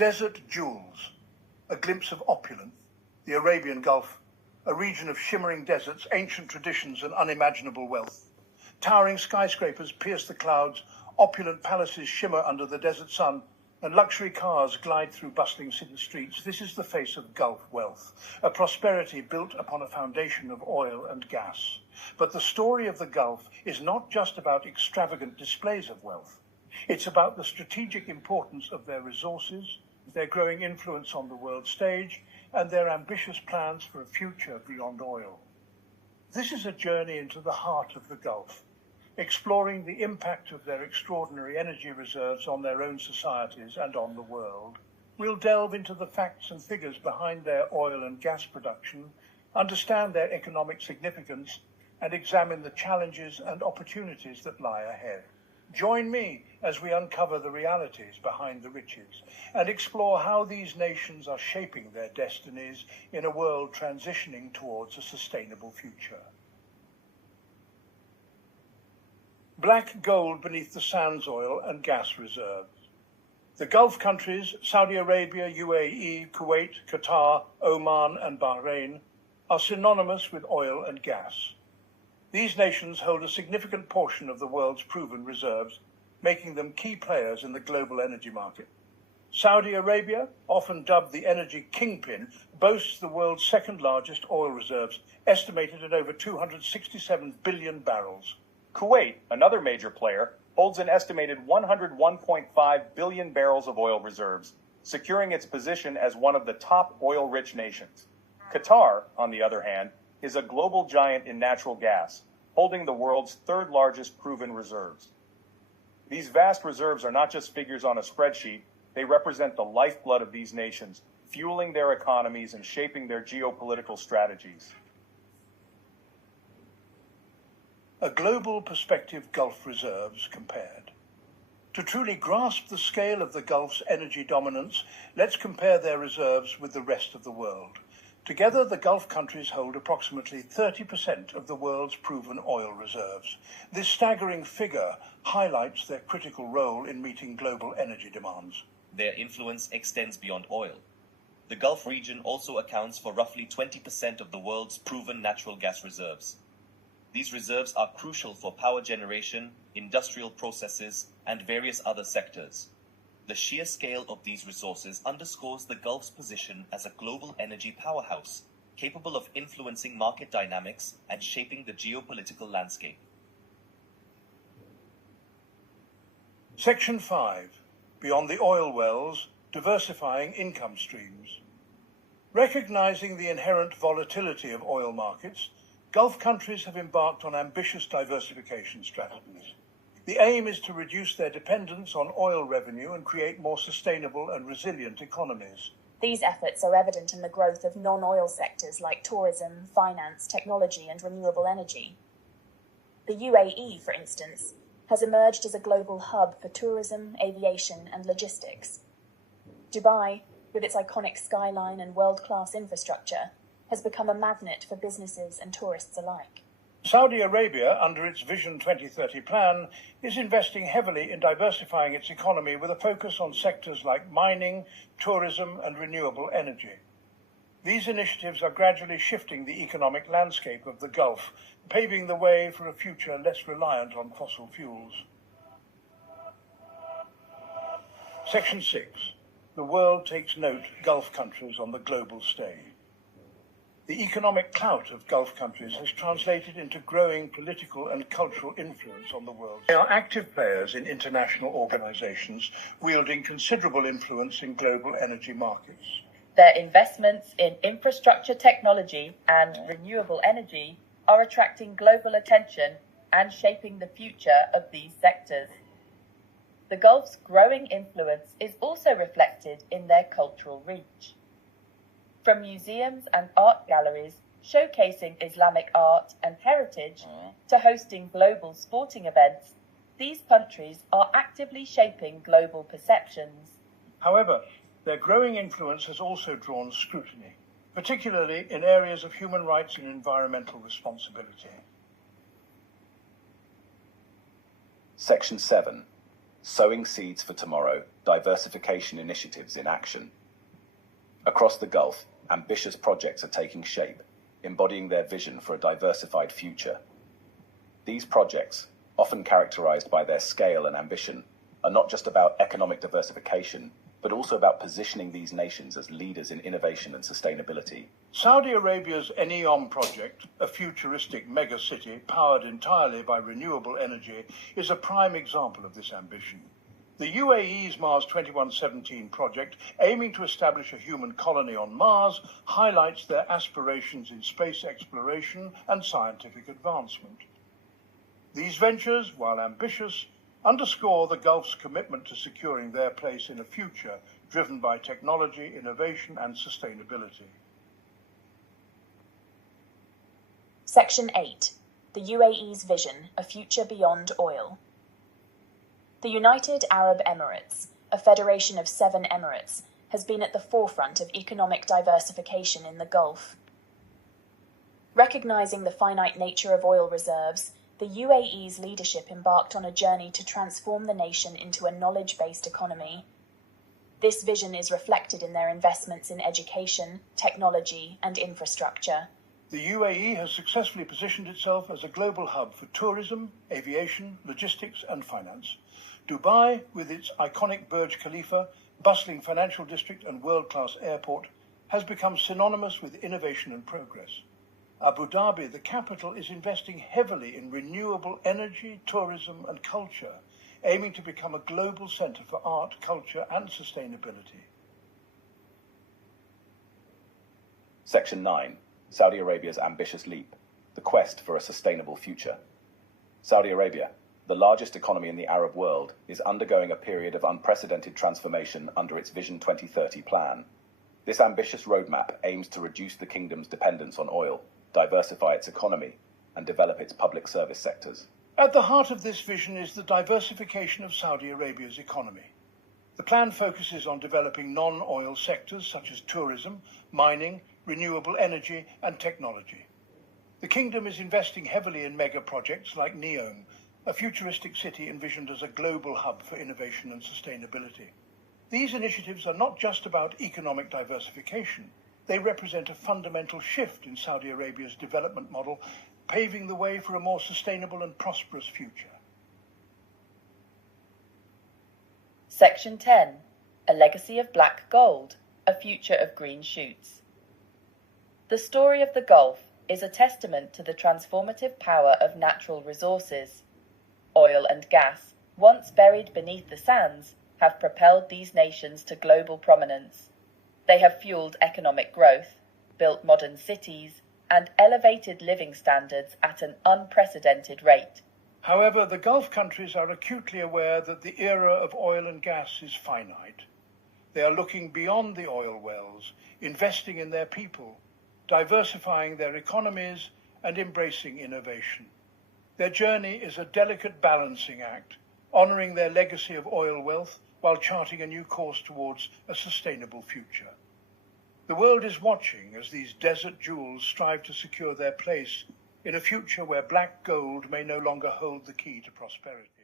Desert jewels, a glimpse of opulence, the Arabian Gulf, a region of shimmering deserts, ancient traditions and unimaginable wealth. Towering skyscrapers pierce the clouds, opulent palaces shimmer under the desert sun, and luxury cars glide through bustling city streets. This is the face of Gulf wealth, a prosperity built upon a foundation of oil and gas. But the story of the Gulf is not just about extravagant displays of wealth. It's about the strategic importance of their resources, their growing influence on the world stage, and their ambitious plans for a future beyond oil. This is a journey into the heart of the Gulf, exploring the impact of their extraordinary energy reserves on their own societies and on the world. We'll delve into the facts and figures behind their oil and gas production, understand their economic significance, and examine the challenges and opportunities that lie ahead. Join me as we uncover the realities behind the riches and explore how these nations are shaping their destinies in a world transitioning towards a sustainable future. Black gold beneath the sands oil and gas reserves. The Gulf countries, Saudi Arabia, UAE, Kuwait, Qatar, Oman, and Bahrain, are synonymous with oil and gas. These nations hold a significant portion of the world's proven reserves, making them key players in the global energy market. Saudi Arabia, often dubbed the energy kingpin, boasts the world's second largest oil reserves, estimated at over 267 billion barrels. Kuwait, another major player, holds an estimated 101.5 billion barrels of oil reserves, securing its position as one of the top oil-rich nations. Qatar, on the other hand, is a global giant in natural gas, holding the world's third largest proven reserves. These vast reserves are not just figures on a spreadsheet, they represent the lifeblood of these nations, fueling their economies and shaping their geopolitical strategies. A global perspective Gulf reserves compared. To truly grasp the scale of the Gulf's energy dominance, let's compare their reserves with the rest of the world. Together, the Gulf countries hold approximately 30% of the world's proven oil reserves. This staggering figure highlights their critical role in meeting global energy demands. Their influence extends beyond oil. The Gulf region also accounts for roughly 20% of the world's proven natural gas reserves. These reserves are crucial for power generation, industrial processes, and various other sectors. The sheer scale of these resources underscores the Gulf's position as a global energy powerhouse, capable of influencing market dynamics and shaping the geopolitical landscape. Section 5. Beyond the oil wells, diversifying income streams. Recognizing the inherent volatility of oil markets, Gulf countries have embarked on ambitious diversification strategies. The aim is to reduce their dependence on oil revenue and create more sustainable and resilient economies. These efforts are evident in the growth of non-oil sectors like tourism, finance, technology, and renewable energy. The UAE, for instance, has emerged as a global hub for tourism, aviation, and logistics. Dubai, with its iconic skyline and world-class infrastructure, has become a magnet for businesses and tourists alike. Saudi Arabia, under its Vision 2030 plan, is investing heavily in diversifying its economy with a focus on sectors like mining, tourism, and renewable energy. These initiatives are gradually shifting the economic landscape of the Gulf, paving the way for a future less reliant on fossil fuels. Section 6. The world takes note Gulf countries on the global stage. The economic clout of Gulf countries has translated into growing political and cultural influence on the world. They are active players in international organizations, wielding considerable influence in global energy markets. Their investments in infrastructure technology and renewable energy are attracting global attention and shaping the future of these sectors. The Gulf's growing influence is also reflected in their cultural reach. From museums and art galleries showcasing Islamic art and heritage to hosting global sporting events, these countries are actively shaping global perceptions. However, their growing influence has also drawn scrutiny, particularly in areas of human rights and environmental responsibility. Section 7. Sowing seeds for tomorrow, diversification initiatives in action. Across the Gulf, ambitious projects are taking shape, embodying their vision for a diversified future. These projects, often characterized by their scale and ambition, are not just about economic diversification, but also about positioning these nations as leaders in innovation and sustainability. Saudi Arabia's NEOM project, a futuristic mega-city powered entirely by renewable energy, is a prime example of this ambition. The UAE's Mars 2117 project, aiming to establish a human colony on Mars, highlights their aspirations in space exploration and scientific advancement. These ventures, while ambitious, underscore the Gulf's commitment to securing their place in a future driven by technology, innovation, and sustainability. Section 8. The UAE's Vision, a Future Beyond Oil. The United Arab Emirates, a federation of 7 emirates, has been at the forefront of economic diversification in the Gulf. Recognizing the finite nature of oil reserves, the UAE's leadership embarked on a journey to transform the nation into a knowledge-based economy. This vision is reflected in their investments in education, technology, and infrastructure. The UAE has successfully positioned itself as a global hub for tourism, aviation, logistics, and finance. Dubai, with its iconic Burj Khalifa, bustling financial district, and world-class airport, has become synonymous with innovation and progress. Abu Dhabi, the capital, is investing heavily in renewable energy, tourism, and culture, aiming to become a global center for art, culture, and sustainability. Section 9. Saudi Arabia's ambitious leap, the quest for a sustainable future. Saudi Arabia, the largest economy in the Arab world, is undergoing a period of unprecedented transformation under its Vision 2030 plan. This ambitious roadmap aims to reduce the kingdom's dependence on oil, diversify its economy, and develop its public service sectors. At the heart of this vision is the diversification of Saudi Arabia's economy. The plan focuses on developing non-oil sectors such as tourism, mining, renewable energy, and technology. The kingdom is investing heavily in mega projects like NEOM, a futuristic city envisioned as a global hub for innovation and sustainability. These initiatives are not just about economic diversification. They represent a fundamental shift in Saudi Arabia's development model, paving the way for a more sustainable and prosperous future. Section 10. A Legacy of Black Gold, a Future of Green Shoots. The story of the Gulf is a testament to the transformative power of natural resources. Oil and gas, once buried beneath the sands, have propelled these nations to global prominence. They have fueled economic growth, built modern cities, and elevated living standards at an unprecedented rate. However, the Gulf countries are acutely aware that the era of oil and gas is finite. They are looking beyond the oil wells, investing in their people, diversifying their economies, and embracing innovation. Their journey is a delicate balancing act, honoring their legacy of oil wealth while charting a new course towards a sustainable future. The world is watching as these desert jewels strive to secure their place in a future where black gold may no longer hold the key to prosperity.